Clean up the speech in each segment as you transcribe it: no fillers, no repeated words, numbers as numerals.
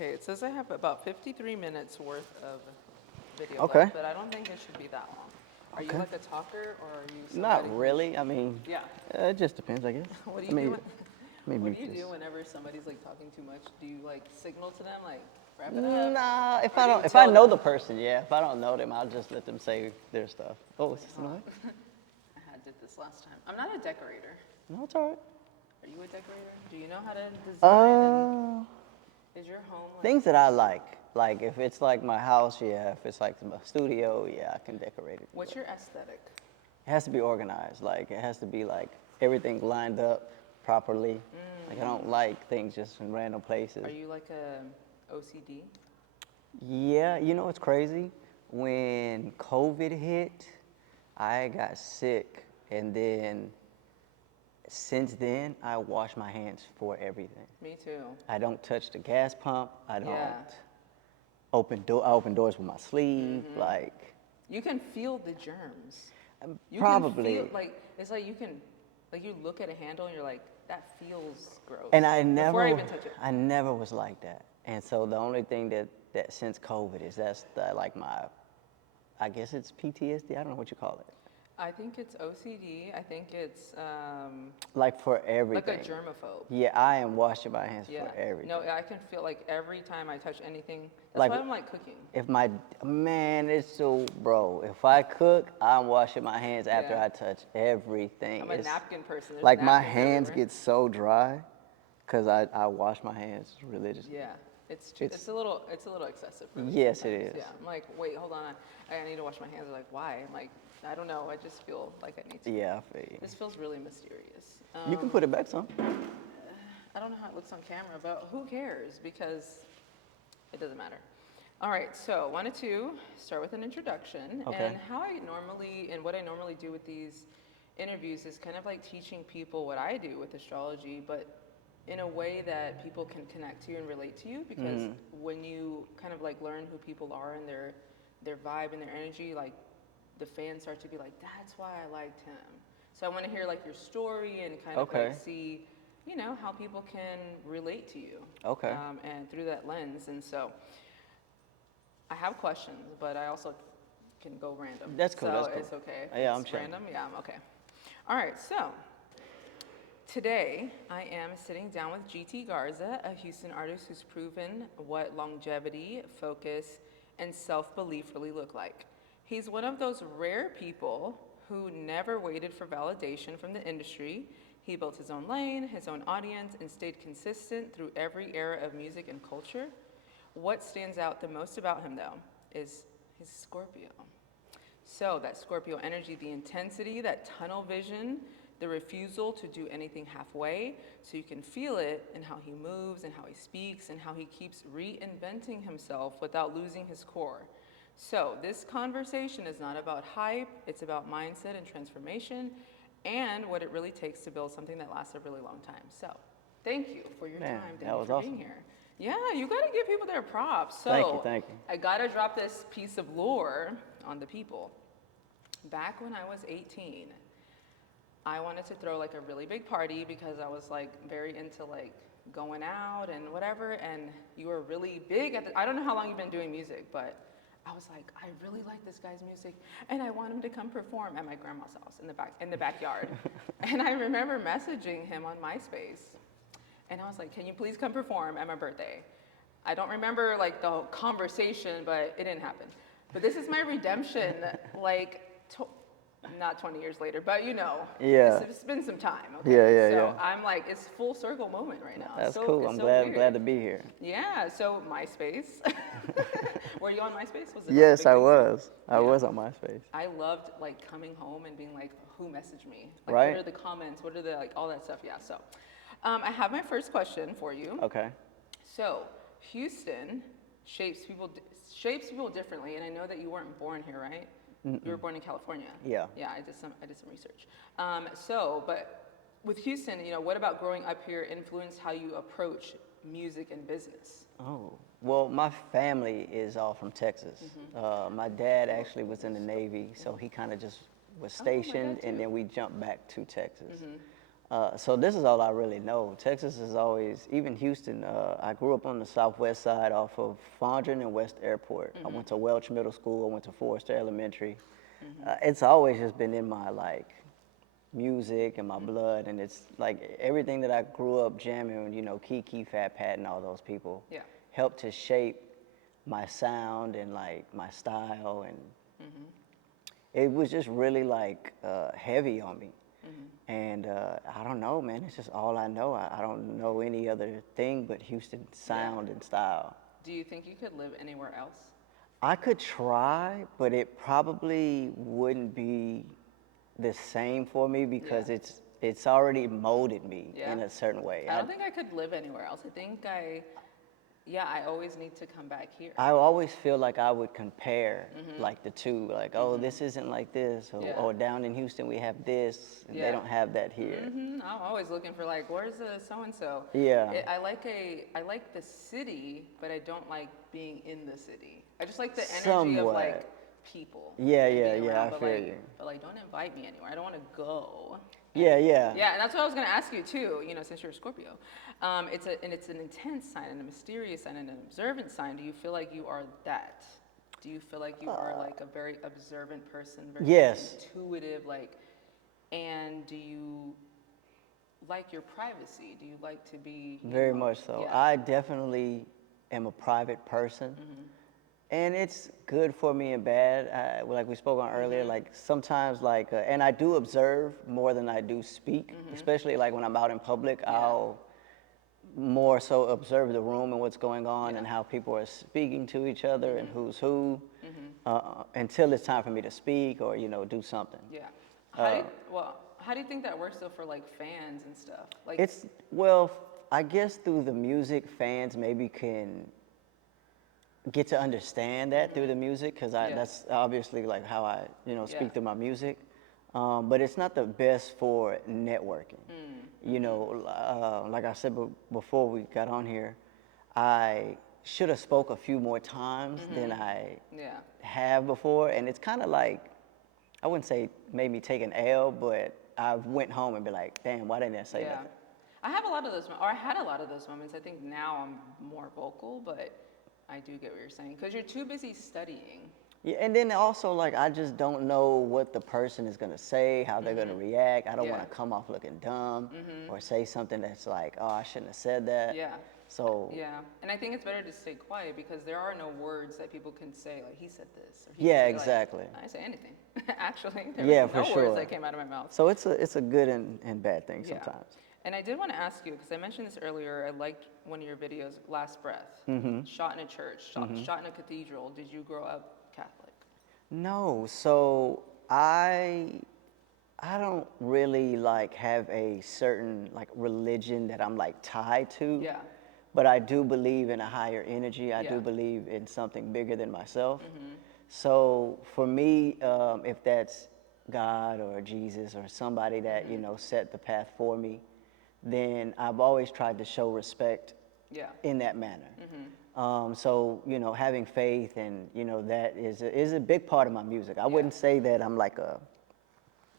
Okay, it says I have about 53 minutes worth of video Okay. left, but I don't think it should be that long. Are you Okay. like a talker or are you Not somebody really. I mean, Yeah. it just depends, I guess. What do I you do? mean, maybe What do you just. do whenever somebody's like talking too much? Do you like signal to them like wrap it up? Nah, if Or I do you don't, if I tell know the them? person, yeah. If I don't know them, I'll just let them say their stuff. Oh, is this Hold annoying? on. I had did this last time. I'm not a decorator. No, it's all right. Are you a decorator? Do you know how to design and Uh, is your home like things that I like if it's like my house, yeah. If it's like my studio, yeah, I can decorate it. what's your aesthetic? It has to be organized. Like it has to be like everything lined up properly. Like I don't like things just in random places. Are you like a OCD? Yeah, you know what's crazy? When COVID hit, I got sick, and then since then, I wash my hands for everything. Me too. I don't touch the gas pump. I don't Yeah. I open doors with my sleeve. Like You can feel the germs. You probably. can feel like it's like you can like you look at a handle and you're like that feels gross. And before I even touch it. I never was like that. And so the only thing that since COVID is that's like my, I guess it's PTSD. I don't know what you call it. I think it's OCD. I think it's Like for like everything. a germaphobe. Yeah, I am washing my hands Yeah. for everything. No, I can feel like every time I touch anything. That's Like- why I'm like cooking. If my man, it's so bro. If I cook, I'm washing my hands after Yeah. I touch everything. I'm a It's- napkin person. There's Like my napkins hands everywhere. get so dry, cause I wash my hands religiously. Yeah. It's a little excessive for me. Yes, it sometimes. is. Yeah. I'm like, wait, hold on. I need to wash my hands. They're like, why? I'm like, I don't know. I just feel like I need to. Yeah, I feel you. This feels really mysterious. You can put it back some. I don't know how it looks on camera, but who cares? Because it doesn't matter. All right, so wanted to start with an introduction. Okay. And what I normally do with these interviews is kind of like teaching people what I do with astrology, but in a way that people can connect to you and relate to you. Because when you kind of like learn who people are and their vibe and their energy, like the fans start to be like, that's why I liked him. So I want to hear like your story and kind of Okay. like see, how people can relate to you. Okay. And through that lens. And so I have questions, but I also can go random. That's cool, So that's cool. it's okay. If Yeah, I'm it's chill. random. Yeah, I'm okay. All right, so today I am sitting down with GT Garza, a Houston artist who's proven what longevity, focus, and self-belief really look like. He's one of those rare people who never waited for validation from the industry. He built his own lane, his own audience, and stayed consistent through every era of music and culture. What stands out the most about him, though, is his Scorpio. So that Scorpio energy, the intensity, that tunnel vision, the refusal to do anything halfway, so you can feel it in how he moves and how he speaks and how he keeps reinventing himself without losing his core. So this conversation is not about hype, it's about mindset and transformation and what it really takes to build something that lasts a really long time. So thank you for your Man, time. Thank that you was for awesome. being here. Yeah, you gotta give people their props. So Thank you. I gotta drop this piece of lore on the people. Back when I was 18, I wanted to throw like a really big party because I was like very into like going out and whatever, and you were really big I don't know how long you've been doing music, but I was like, I really like this guy's music and I want him to come perform at my grandma's house in the backyard. And I remember messaging him on MySpace and I was like, can you please come perform at my birthday? I don't remember like the conversation, but it didn't happen. But this is my redemption, like not 20 years later, but Yeah. it's been some time. Okay? Yeah. So I'm like, it's full circle moment right now. That's So- cool. it's I'm so glad weird. to be here. Yeah, so MySpace. Were you on MySpace? Was it Yes, a big I thing for you? was. I was on MySpace. I loved like coming home and being like, who messaged me? Like, Right. What are the comments? What are the like all that stuff? Yeah. So, I have my first question for you. Okay. So, Houston shapes people differently, and I know that you weren't born here, right? You were born in California. Yeah. Yeah, I did some research. But with Houston, what about growing up here influenced how you approach music and business? Oh, well, my family is all from Texas. My dad actually was in the Navy, so he kind of just was Oh, my dad stationed, and too. then we jumped back to Texas. So this is all I really know. Texas is always, even Houston, I grew up on the southwest side off of Fondren and West Airport. I went to Welch Middle School, I went to Forrester Elementary. It's always just been in my like music and my blood, and it's like everything that I grew up jamming, you know, Kiki, Fat Pat, and all those people Yeah. helped to shape my sound and like my style, and it was just really like heavy on me. And I don't know, man, it's just all I know. I don't know any other thing but Houston sound and style. Do you think you could live anywhere else? I could try, but it probably wouldn't be the same for me because Yeah. it's already molded me Yeah. in a certain way. I don't think I could live anywhere else. I think I always need to come back here. I always feel like I would compare like the two, like, oh, this isn't like this, or, Yeah. or down in Houston we have this, and Yeah. they don't have that here. I'm always looking for like, where's the so and so? Yeah. I like the city, but I don't like being in the city. I just like the energy Somewhat. of like people. Yeah, and yeah, being yeah, around, I but feel like, you. But like, don't invite me anywhere. I don't want to go. Yeah, yeah. Yeah, and that's what I was going to ask you too. You know, since you're a Scorpio, it's an intense sign and a mysterious sign and an observant sign. Do you feel like you are that? Do you feel like you are like a very observant person, very Yes. intuitive, like? And do you like your privacy? Do you like to be Very much so. Yeah. I definitely am a private person. And it's good for me and bad. Like we spoke on earlier, like sometimes like, and I do observe more than I do speak, especially like when I'm out in public, I'll more so observe the room and what's going on and how people are speaking to each other and who's who, until it's time for me to speak or, you know, do something. Yeah. How do you think that works though for like fans and stuff? Like It's, well, I guess through the music, fans maybe can get to understand that through the music, because that's obviously like how I, you know, speak through my music. But it's not the best for networking. You know, like I said before we got on here, I should have spoke a few more times than I have before, and it's kind of like, I wouldn't say made me take an L, but I went home and be like, damn, why didn't I say nothing? I have a lot of those, or I had a lot of those moments. I think now I'm more vocal, but I do get what you're saying because you're too busy studying. Yeah, and then also like I just don't know what the person is gonna say, how they're gonna react. I don't want to come off looking dumb or say something that's like, oh, I shouldn't have said that. Yeah. So Yeah, and I think it's better to stay quiet because there are no words that people can say like he said this. Or yeah, said, exactly. Like, I didn't say anything. Actually, there Yeah, was no for sure. words that came out of my mouth. So it's a good and bad thing Yeah. sometimes. And I did want to ask you, because I mentioned this earlier, I liked one of your videos, Last Breath, shot in a church, shot in a cathedral. Did you grow up Catholic? No, so I don't really like have a certain like religion that I'm like tied to. Yeah. But I do believe in a higher energy. I Yeah. do believe in something bigger than myself. So for me, if that's God or Jesus or somebody that, you know, set the path for me, then I've always tried to show respect in that manner. So, you know, having faith and, you know, that is a big part of my music. I wouldn't say that I'm like a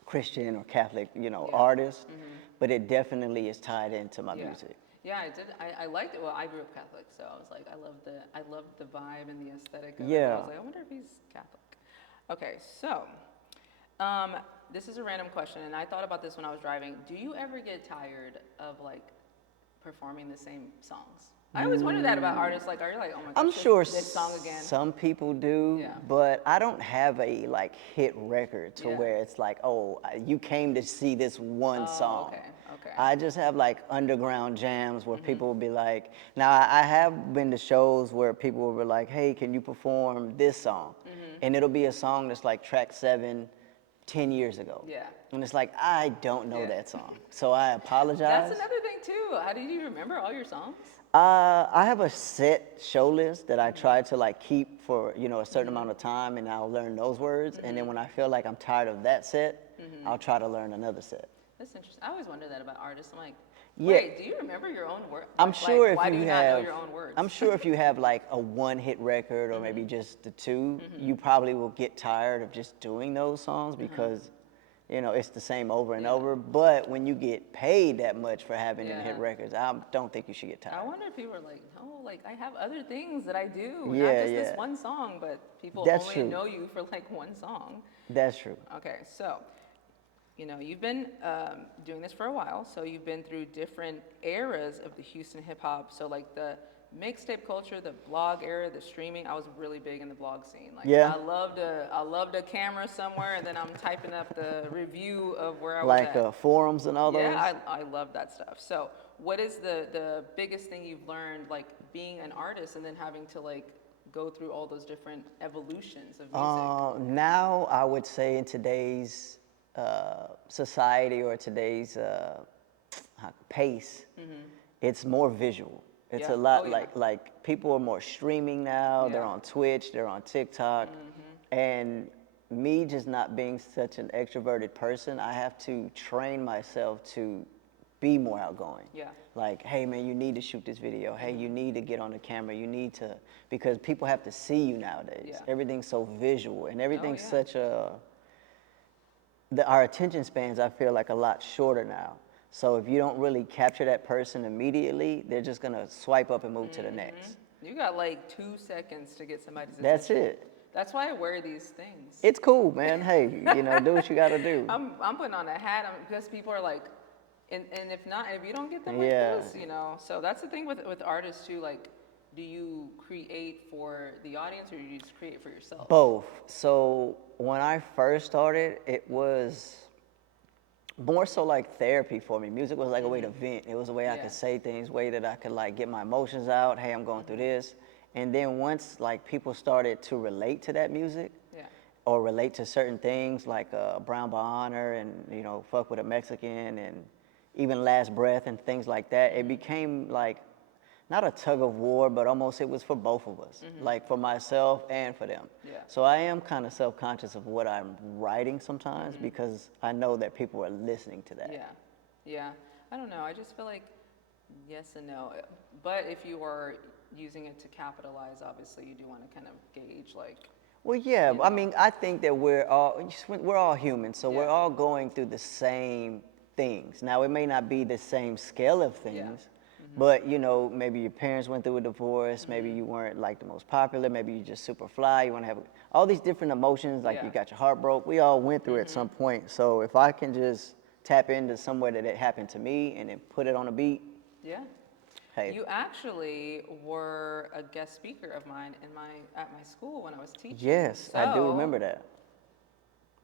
Christian or Catholic, you know, artist, but it definitely is tied into my music. Yeah, I did. I liked it. Well, I grew up Catholic, so I was like, I loved the vibe and the aesthetic of it. Yeah. I was like, I wonder if he's Catholic. Okay, so this is a random question, and I thought about this when I was driving. Do you ever get tired of like performing the same songs? I always wonder that about artists. Like, are you like, oh my gosh, I'm sure this song again? some people do, Yeah. but I don't have a like hit record to Yeah. where it's like, oh, you came to see this one song. Okay, okay. I just have like underground jams where people will be like, now I have been to shows where people will be like, hey, can you perform this song? And it'll be a song that's like track 7, 10 years ago. Yeah. And it's like, I don't know Yeah. that song. So I apologize. That's another thing too. How do you remember all your songs? I have a set show list that I try to like keep for, you know, a certain amount of time, and I'll learn those words. And then when I feel like I'm tired of that set, I'll try to learn another set. That's interesting. I always wonder that about artists. I'm like, Yeah. wait, do you remember your own words? I'm sure if why you do you have, not know your own words? I'm sure if you have like a one-hit record or maybe just the two, you probably will get tired of just doing those songs because you know, it's the same over and over. But when you get paid that much for having them hit Yeah. records, I don't think you should get I tired. wonder if people are like, no, like I have other things that I do, not Yeah, just this yeah. one song, but people That's only true. know you for like one song. That's true. Okay, so, you know, you've been doing this for a while, so you've been through different eras of the Houston hip hop. So like the mixtape culture, the blog era, the streaming. I was really big in the blog scene. Like Yeah. I loved a camera somewhere, and then I'm typing up the review of where I was Like at. forums and all those. Yeah, I love that stuff. So, what is the biggest thing you've learned, like being an artist and then having to like go through all those different evolutions of music? Now, I would say in today's society or today's pace, it's more visual. It's Yeah. a lot Oh, yeah. like people are more streaming now. They're Yeah. on Twitch. They're on TikTok, and me just not being such an extroverted person, I have to train myself to be more outgoing. Yeah. Like, hey man, you need to shoot this video. Hey, you need to get on the camera. You need to, because people have to see you nowadays. Yeah. Everything's so visual and everything's yeah. such our attention spans, I feel like, a lot shorter now. So if you don't really capture that person immediately, they're just gonna swipe up and move to the next. You got like 2 seconds to get somebody's attention. That's it. That's why I wear these things. It's cool, man. Hey, you know, do what you gotta do. I'm putting on a hat because people are like, and if not, if you don't get them like Yeah. this, you know. So that's the thing with artists too. Like, do you create for the audience or do you just create for yourself? Both. So when I first started, it was more so like therapy for me. Music was like a way to vent. It was a way I Yeah. could say things, way that I could like get my emotions out. Hey, I'm going through this. And then once like people started to relate to that music, Yeah. or relate to certain things like Brown by Honor and, you know, Fuck with a Mexican and even Last Breath and things like that, it became like not a tug of war, but almost it was for both of us, like for myself and for them. Yeah. So I am kind of self-conscious of what I'm writing sometimes because I know that people are listening to that. Yeah. Yeah. I don't know. I just feel like yes and no. But if you are using it to capitalize, obviously you do want to kind of gauge like. Well, yeah, I mean, I think that we're all human, so we're Yeah. all going through the same things. Now, it may not be the same scale of things, but you know, maybe your parents went through a divorce, maybe you weren't like the most popular, maybe you just super fly, you want to have all these different emotions, like Yeah. you got your heart broke. We all went through it at some point. So if I can just tap into somewhere that it happened to me and then put it on a beat, Yeah. hey, You actually were a guest speaker of mine at my school when I was teaching. yes, I do So, remember that.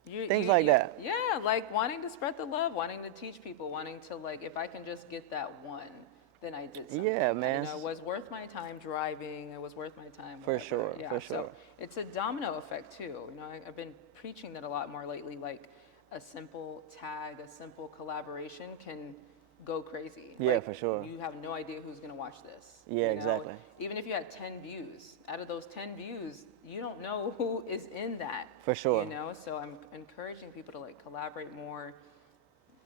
You, Things like that. Yeah, like wanting to spread the love, wanting to teach people, wanting to like, if I can just get that one, then I did something. Yeah, man. You know, it was worth my time driving. It was worth my time. For whatever. sure, Yeah, for so sure. it's a domino effect too. You know, I've been preaching that a lot more lately. Like a simple tag, a simple collaboration can go crazy. Yeah, Like, for sure. You have no idea who's gonna watch this. Yeah, you know? exactly. Even if you had 10 views, out of those 10 views, you don't know who is in that. For sure. You know, so I'm encouraging people to like collaborate more,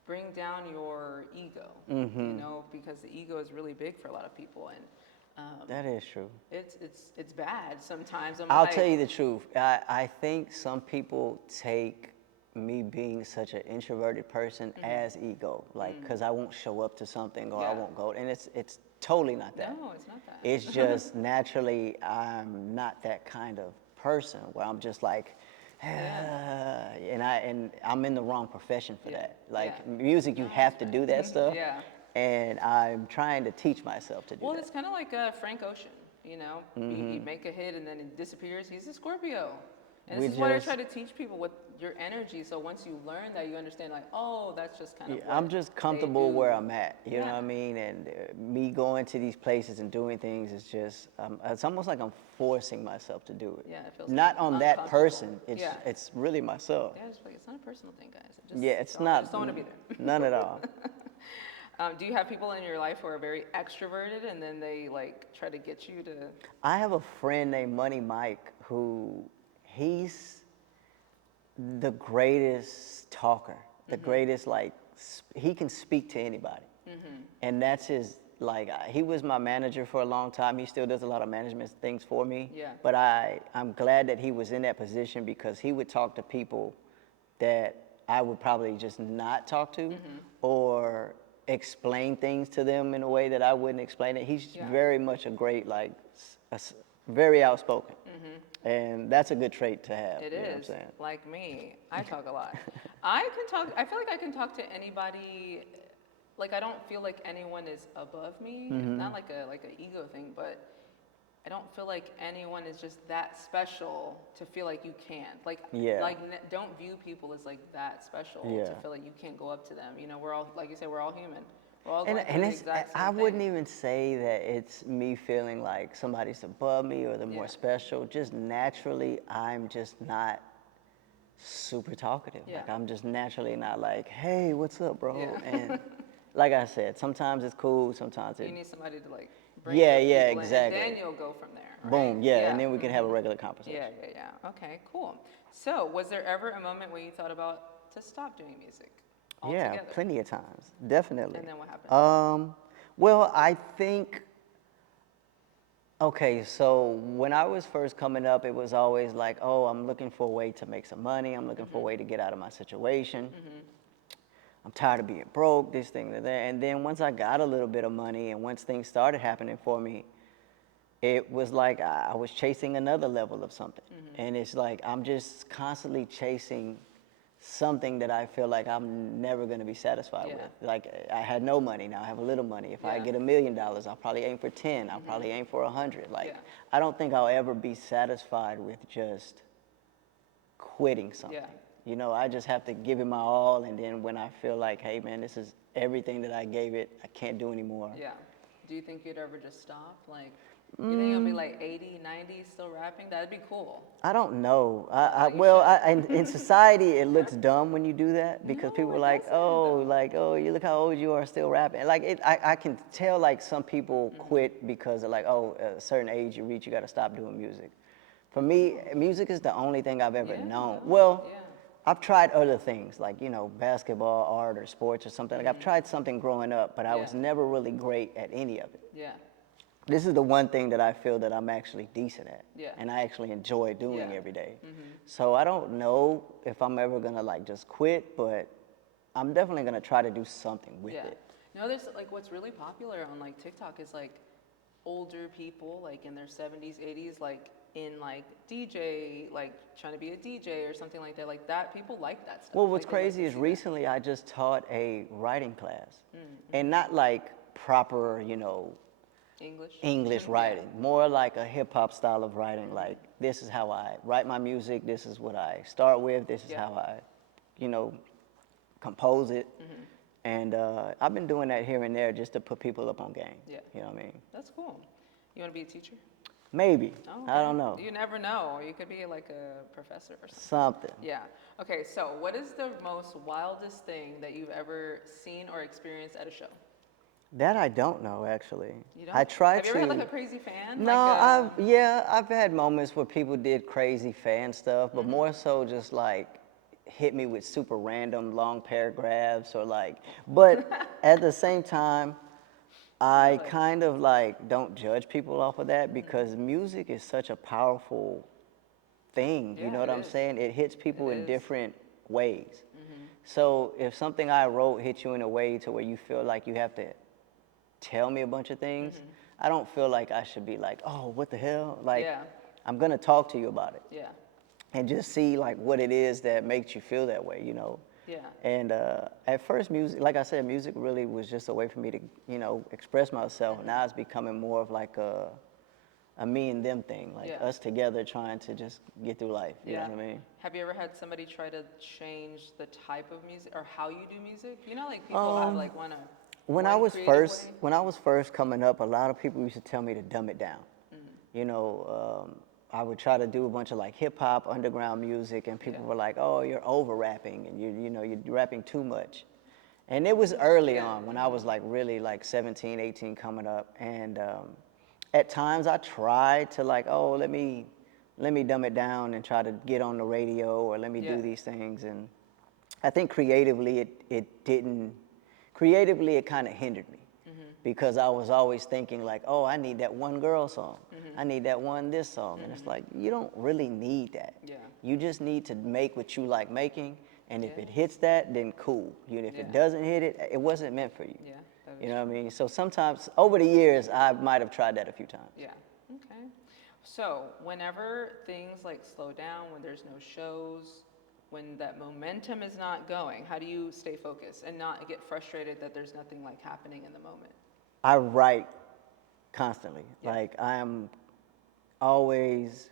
bring down your ego. You know, because the ego is really big for a lot of people, and That is true. it's bad sometimes. I'll tell you the truth. I think some people take me being such an introverted person as ego, like because I won't show up to something or I Yeah. won't go, and it's totally not that. No, it's not that. It's just naturally I'm not that kind of person where I'm just like, and I'm in the wrong profession for Yeah. that. Like Yeah. music, you have to do that stuff. Yeah. And I'm trying to teach myself to do Well, that. it's kind of like Frank Ocean. You know, he make a hit and then it disappears. He's a Scorpio. And this We is what I just- try to teach people with your energy. So once you learn that, you understand like, oh, that's just kind of. Yeah, I'm just comfortable they do. where I'm at, you know Yeah. what I mean? And me going to these places and doing things is just, it's almost like I'm forcing myself to do it. Yeah, it feels Not on that uncomfortable. person, it's, Yeah. it's really myself. Yeah, it's like it's not a personal thing, guys. It just, Yeah, it's I not. just don't want to be there. None at all. Do you have people in your life who are very extroverted and then they like try to get you to? I have a friend named Money Mike who he's the greatest talker, the greatest like he can speak to anybody, and that's his like he was my manager for a long time. He still does a lot of management things for me. Yeah. But I'm glad that he was in that position because he would talk to people that I would probably just not talk to, Mm-hmm. or explain things to them in a way that I wouldn't explain it. He's Yeah. very much a great, like, very outspoken. And that's a good trait to have. It you know what I'm is. saying? Like me, I talk a lot. I can talk, I feel like I can talk to anybody. Like, I don't feel like anyone is above me. Mm-hmm. Not like an ego thing, but I don't feel like anyone is just that special to feel like you can't. Yeah. Don't view people as like that special Yeah. to feel like you can't go up to them. You know, we're all, like you said, we're all human. We're all And, going through and the it's, exact same I wouldn't thing. even say that it's me feeling like somebody's above me or they're more Yeah. special. Just naturally, I'm just not super talkative. Yeah. Like, I'm just naturally not like, hey, what's up, bro? Yeah. And like I said, sometimes it's cool, sometimes You it, need somebody to like bring yeah, those yeah, people in, and exactly. then you'll go from there, right? Boom, yeah, and then we can have a regular conversation. Yeah. Okay, cool. So, was there ever a moment where you thought about to stop doing music Yeah, altogether? plenty of times, definitely. And then what happened? Well, I think, okay, so when I was first coming up, it was always like, oh, I'm looking for a way to make some money. I'm looking for a way to get out of my situation. I'm tired of being broke, this thing, that. And then once I got a little bit of money and once things started happening for me, it was like I was chasing another level of something. And it's like I'm just constantly chasing something that I feel like I'm never going to be satisfied Yeah. with. Like, I had no money, now I have a little money. If I Yeah. get $1 million, I'll probably aim for 10. I'll probably aim for 100. Like, Yeah. I don't think I'll ever be satisfied with just quitting something. Yeah. You know, I just have to give it my all, and then when I feel like, hey man, this is everything that I gave it, I can't do anymore. Yeah. Do you think you'd ever just stop? Like, you think you'll be like 80, 90 still rapping? That'd be cool. I don't know. You Well, should. in society, it looks dumb when you do that because No, people are it like, doesn't, oh, though. you look how old you are still rapping. Like, I can tell like some people quit because they're like, oh, at a certain age you reach, you got to stop doing music. For me, music is the only thing I've ever Yeah. known. Well, Yeah. I've tried other things like, you know, basketball, art, or sports or something. Like, I've tried something growing up, but I was Yeah. never really great at any of it. Yeah. This is the one thing that I feel that I'm actually decent at. Yeah. And I actually enjoy doing Yeah. every day. So I don't know if I'm ever gonna like just quit, but I'm definitely gonna try to do something with Yeah. it. No, there's like what's really popular on like TikTok is like older people like in their 70s, 80s, like in like DJ, like trying to be a DJ or something like that. Like that, people like that stuff. Well, what's Like, they like crazy to is see that. recently I just taught a writing class. And not like proper, you know, English Yeah. writing, more like a hip hop style of writing. Like, this is how I write my music, this is what I start with, this is Yeah. how I, you know, compose it. And I've been doing that here and there just to put people up on game. Yeah. You know what I mean? That's cool. You want to be a teacher? Maybe. Oh, I don't know. You never know. You could be like a professor or something. Something. Yeah. Okay, so what is the most wildest thing that you've ever seen or experienced at a show? That I don't know, actually. You don't? I try Have to. you ever had like a crazy fan? No, Like I've had moments where people did crazy fan stuff, but more so just like hit me with super random long paragraphs or like, but at the same time, I Really? kind of like don't judge people off of that because music is such a powerful thing. You Yeah, know what it I'm is. saying? It hits people It in is. different ways. So if something I wrote hits you in a way to where you feel like you have to tell me a bunch of things, I don't feel like I should be like, oh, what the hell? Like, Yeah. I'm gonna talk to you about it Yeah. and just see like what it is that makes you feel that way, you know? Yeah. And at first, music, like I said, music really was just a way for me to, you know, express myself. Now it's becoming more of like a me and them thing, like Yeah. us together trying to just get through life. You know what I mean? Have you ever had somebody try to change the type of music or how you do music? You know, like people have like one When I was first coming up, a lot of people used to tell me to dumb it down. You know, I would try to do a bunch of like hip hop, underground music, and people were like, "Oh, you're over rapping, and you know, you're rapping too much." And it was early on when I was like really like 17, 18 coming up, and at times I tried to like, oh, let me dumb it down and try to get on the radio or let me do these things, and I think creatively it kind of hindered me because I was always thinking like, oh, I need that one girl song. I need that one this song. And it's like, you don't really need that. Yeah. You just need to make what you like making And if Yeah. it hits that, then cool. You know, if it Yeah. doesn't hit it, it wasn't meant for you. Yeah, that is You know what I true. mean? So sometimes over the years, I might have tried that a few times. Yeah. Okay. So whenever things like slow down, when there's no shows, when that momentum is not going, how do you stay focused and not get frustrated that there's nothing like happening in the moment? I write constantly. Yeah. Like I am always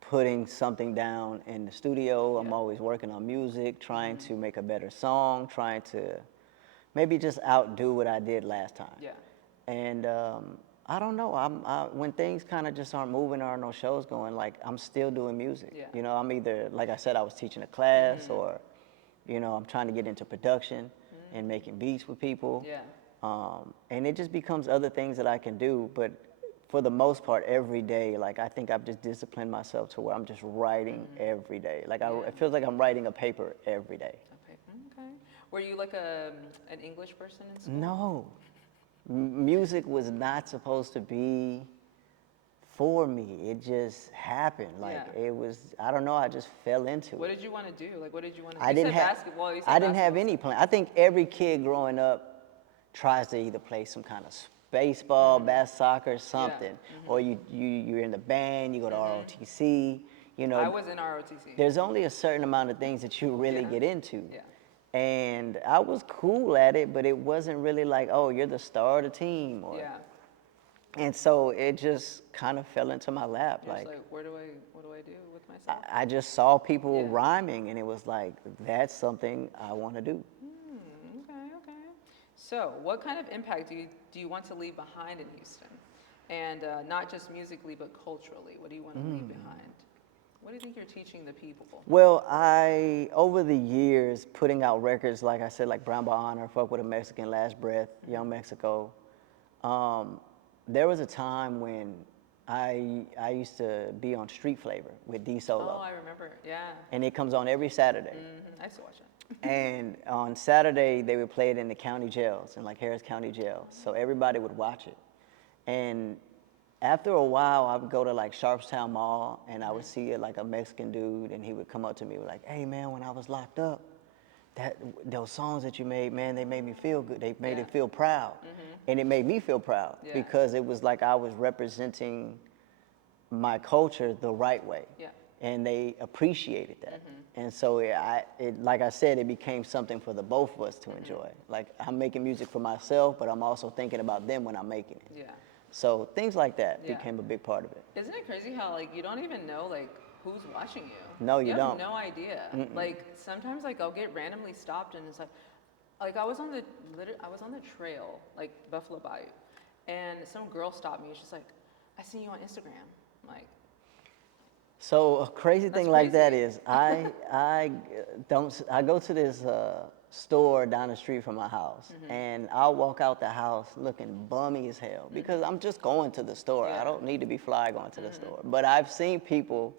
putting something down in the studio. I'm Yeah. always working on music, trying to make a better song, trying to maybe just outdo what I did last time. Yeah. And I don't know. When things kind of just aren't moving, or no shows going, like I'm still doing music. Yeah. You know, I'm either, like I said, I was teaching a class, or, you know, I'm trying to get into production and making beats with people. Yeah. And it just becomes other things that I can do. But for the most part, every day, like I think I've just disciplined myself to where I'm just writing every day. Like Yeah. it feels like I'm writing a paper every day. Okay. Okay. Were you like an English person in school? No, music was not supposed to be for me. It just happened. Like Yeah. it was, I don't know, I just fell into What it. did you want to do? Like, what did you want to? I You didn't said have basketball. You said I didn't have basketball. any plan. I think every kid growing up tries to either play some kind of baseball, soccer, something, or you're in the band, you go to ROTC. You know, I was in ROTC. there's only a certain amount of things that you really Yeah. get into. Yeah. And I was cool at it, but it wasn't really like, oh, you're the star of the team, or. Yeah. And so it just kind of fell into my lap. You're just Like what do I do with myself? I just saw people Yeah. rhyming, and it was like, that's something I want to do. Okay, okay. So, what kind of impact do you want to leave behind in Houston? And not just musically, but culturally. What do you want to leave behind? What do you think you're teaching the people? Well, over the years, putting out records, like I said, like Brown by Honor, Fuck with a Mexican, Last Breath, Young Mexico. There was a time when I used to be on Street Flavor with D Solo. Oh, I remember. Yeah. And it comes on every Saturday. I used to watch it. And on Saturday, they would play it in the county jails, in like Harris County Jail. So everybody would watch it. And after a while, I would go to like Sharpstown Mall, and I would see like a Mexican dude, and he would come up to me like, hey man, when I was locked up, those songs that you made, man, they made me feel good. They made it feel proud. And it made me feel proud Yeah. because it was like I was representing my culture the right way. Yeah. And they appreciated that. And so like I said, it became something for the both of us to enjoy. Like I'm making music for myself, but I'm also thinking about them when I'm making it. Yeah. So things like that Yeah. became a big part of it. Isn't it crazy how like you don't even know like who's watching you? No, you have don't. no idea. Like sometimes like I'll get randomly stopped and it's like I was on the trail like Buffalo Bayou, and some girl stopped me. She's just like, I seen you on Instagram. I'm like, So a crazy thing That's like that crazy. is I go to this store down the street from my house, and I'll walk out the house looking bummy as hell because I'm just going to the store. Yeah. I don't need to be fly going to the store. But I've seen people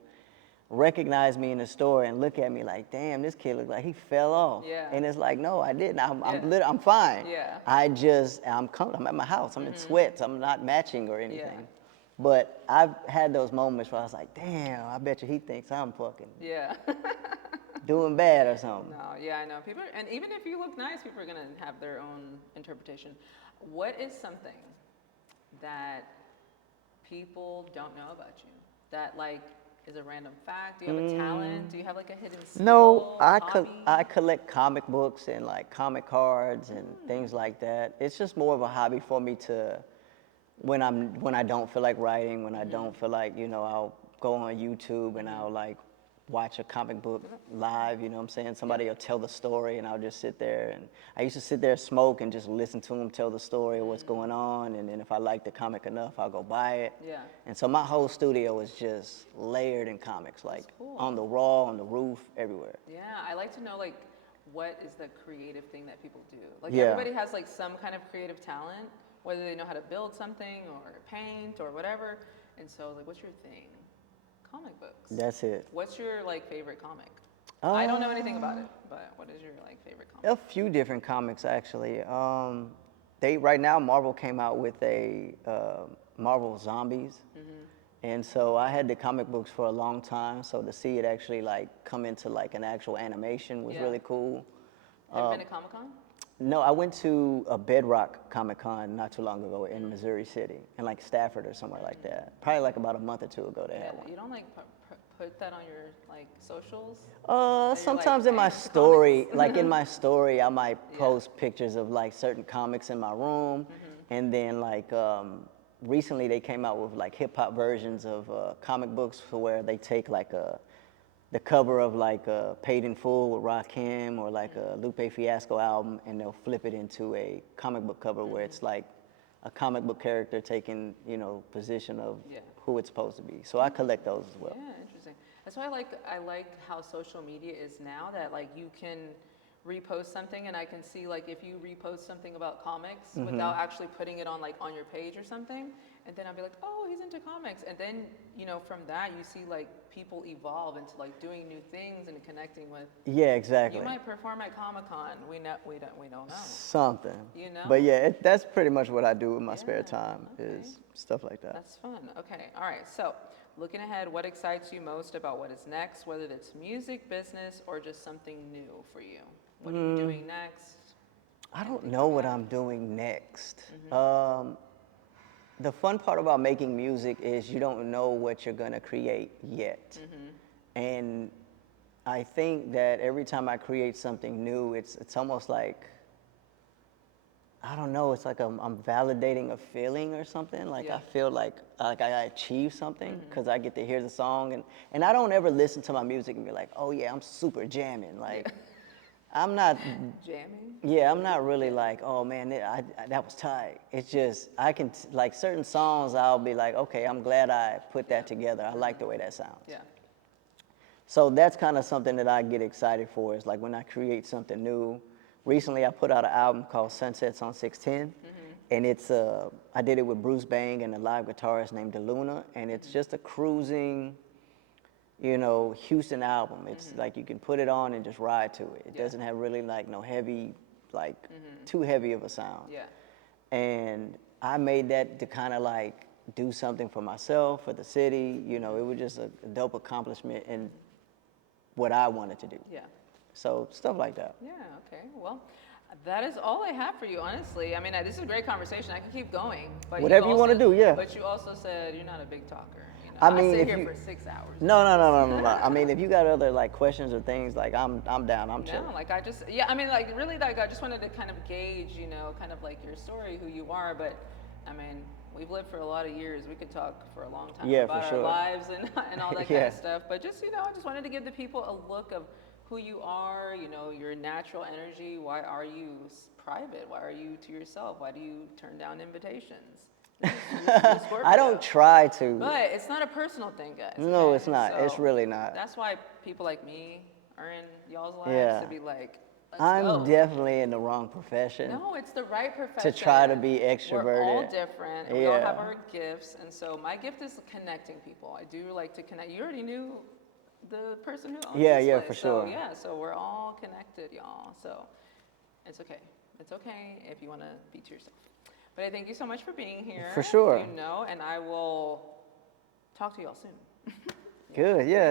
recognize me in the store and look at me like, damn, this kid looks like he fell off. Yeah. And it's like, no, I didn't. Yeah. I'm fine. Yeah. I'm at my house. I'm in sweats. I'm not matching or anything. Yeah. But I've had those moments where I was like, damn, I bet you he thinks I'm fucking yeah. doing bad or something. No, yeah, I know. People, and even if you look nice, people are gonna have their own interpretation. What is something that people don't know about you that like is a random fact? Do you have a talent? Do you have like a hidden skill? No, hobby? I collect comic books and like comic cards and things like that. It's just more of a hobby for me to, when I don't feel like writing, when I don't feel like, I'll go on YouTube and I'll like watch a comic book live, you know what I'm saying? Somebody will tell the story and I'll just sit there, and I used to sit there, smoke, and just listen to them tell the story of what's going on, and then if I like the comic enough, I'll go buy it. Yeah. And so my whole studio is just layered in comics, like cool. on the wall, on the roof, everywhere. Yeah, I like to know like what is the creative thing that people do. Like Yeah. everybody has like some kind of creative talent, whether they know how to build something or paint or whatever. And so like, what's your thing? Comic books. That's it. What's your like favorite comic? I don't know anything about it, but what is your like favorite comic? A few different comics actually. Right now Marvel came out with a Marvel Zombies, And so I had the comic books for a long time, so to see it actually like come into like an actual animation was Yeah. really cool. Have you been to Comic-Con? No, I went to a Bedrock Comic Con not too long ago in Missouri City, in like Stafford or somewhere like that. Probably like about a month or two ago they Yeah, had one. you don't like put that on your like socials? Sometimes like, in my "Hey, the story, comics." like in my story, I might Yeah. post pictures of like certain comics in my room, and then like recently they came out with like hip hop versions of comic books for where they take like the cover of like Paid in Full with Rakim or like a Lupe Fiasco album, and they'll flip it into a comic book cover where it's like a comic book character taking, you know, position of Yeah. who it's supposed to be. So I collect those as well. Yeah, interesting. That's why I like how social media is now, that like you can repost something and I can see like if you repost something about comics without actually putting it on like on your page or something, and then I'll be like, oh, he's into comics, and then you know from that you see like people evolve into like doing new things and connecting with. Yeah, exactly. You might perform at Comic-Con. We don't know. Something. You know? But yeah, that's pretty much what I do in my spare Yeah, time okay. is stuff like that. That's fun. Okay. All right. So, looking ahead, what excites you most about what is next, whether it's music, business, or just something new for you? What are you doing next? I don't Anything know like what that? I'm doing next. The fun part about making music is you don't know what you're gonna create yet. And I think that every time I create something new, it's almost like, I don't know, it's like I'm validating a feeling or something. Like Yeah. I feel like I achieved something because I get to hear the song, and I don't ever listen to my music and be like, oh yeah, I'm super jamming. Like I'm not. Jamming? Yeah, I'm not really like, oh man, that was tight. It's just I can like certain songs I'll be like, okay, I'm glad I put that together. I like the way that sounds. Yeah. So that's kind of something that I get excited for, is like when I create something new. Recently, I put out an album called Sunsets on 610, and it's I did it with Bruce Bang and a live guitarist named DeLuna, and it's just a cruising, you know, Houston album. It's like you can put it on and just ride to it. It Yeah. doesn't have really like no heavy, like too heavy of a sound. Yeah. And I made that to kind of like do something for myself, for the city. You know, it was just a dope accomplishment in what I wanted to do. Yeah. So stuff like that. Yeah. Okay. Well, that is all I have for you, honestly. I mean, this is a great conversation. I can keep going, but Whatever you wanna do, yeah. But you also said you're not a big talker. You know, I mean, sit if here you- for 6 hours. No. I mean, if you got other like questions or things, like I'm down. I'm chill. No, like I mean, like really, like I just wanted to kind of gauge, you know, kind of like your story, who you are. But I mean, we've lived for a lot of years. We could talk for a long time Yeah, about for our sure. lives and all that kind Yeah. of stuff. But just, you know, I just wanted to give the people a look of who you are, you know, your natural energy. Why are you private? Why are you to yourself? Why do you turn down invitations? This is a Scorpio. I don't try to. But it's not a personal thing, guys. No, okay? it's not. It's So really not. That's why people like me are in y'all's lives, Yeah. to be like, let's I'm go. definitely in the wrong profession. No, it's the right profession. try to be We're all extroverted. different. And we all have Yeah. our gifts, and so my gift is connecting people. I do like to connect. You already knew the person who owns Yeah, this yeah, place. for So sure. yeah, so we're all connected, y'all. So it's okay. It's okay if you want to be to yourself. But I thank you so much for being here. For sure. You know, and I will talk to y'all soon. Good, yeah.